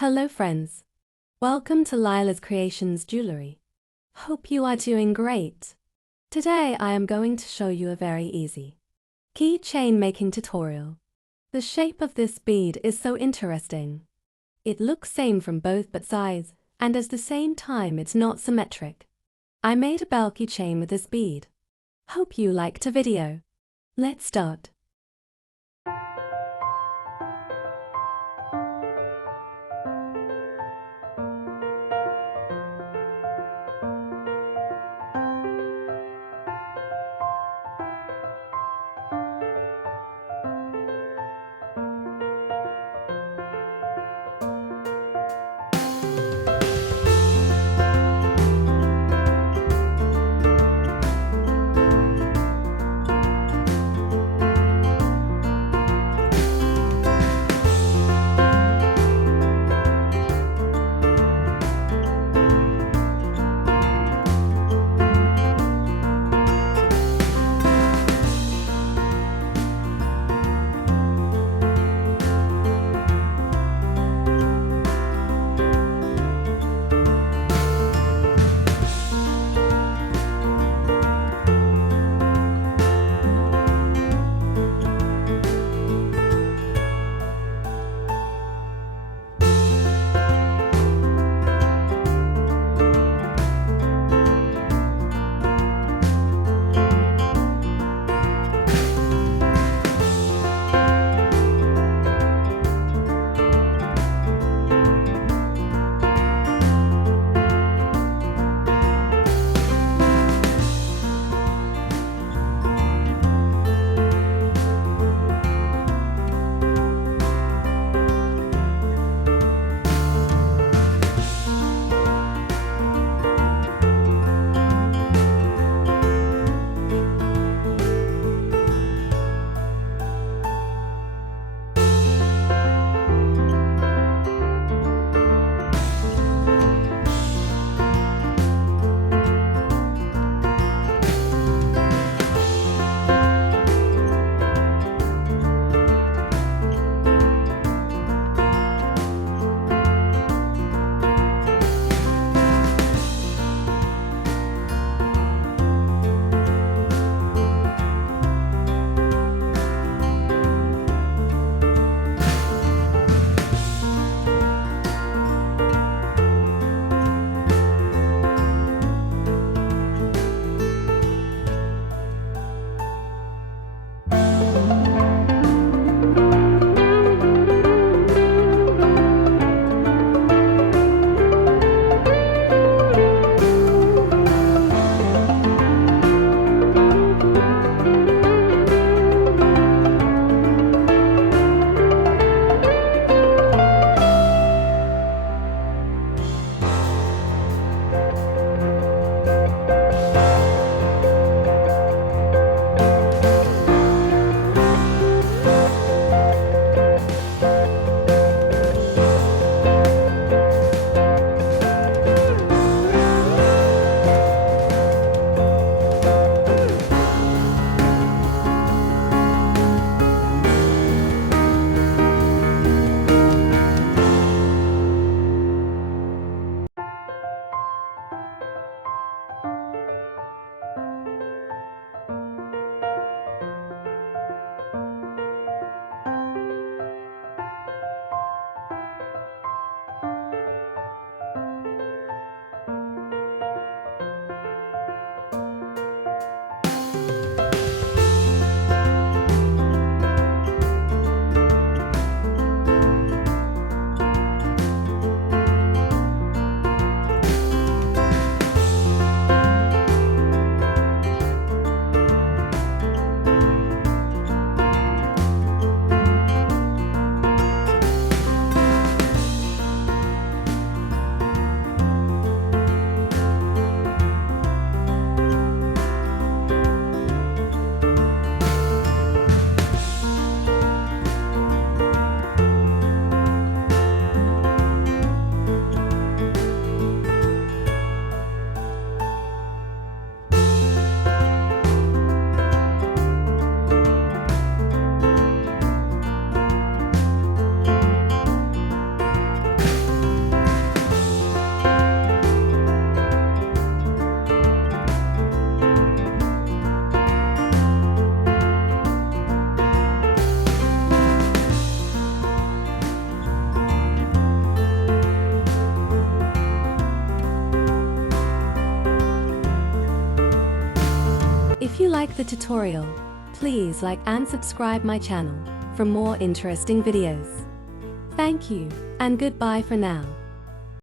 Hello friends. Welcome to Lila's Creations Jewelry. Hope you are doing great. Today I am going to show you a very easy keychain making tutorial. The shape of this bead is so interesting. It looks same from both but sides, and at the same time it's not symmetric. I made a bell keychain with this bead. Hope you liked the video. Let's start. the tutorial, please like and subscribe my channel for more interesting videos. Thank you, and goodbye for now.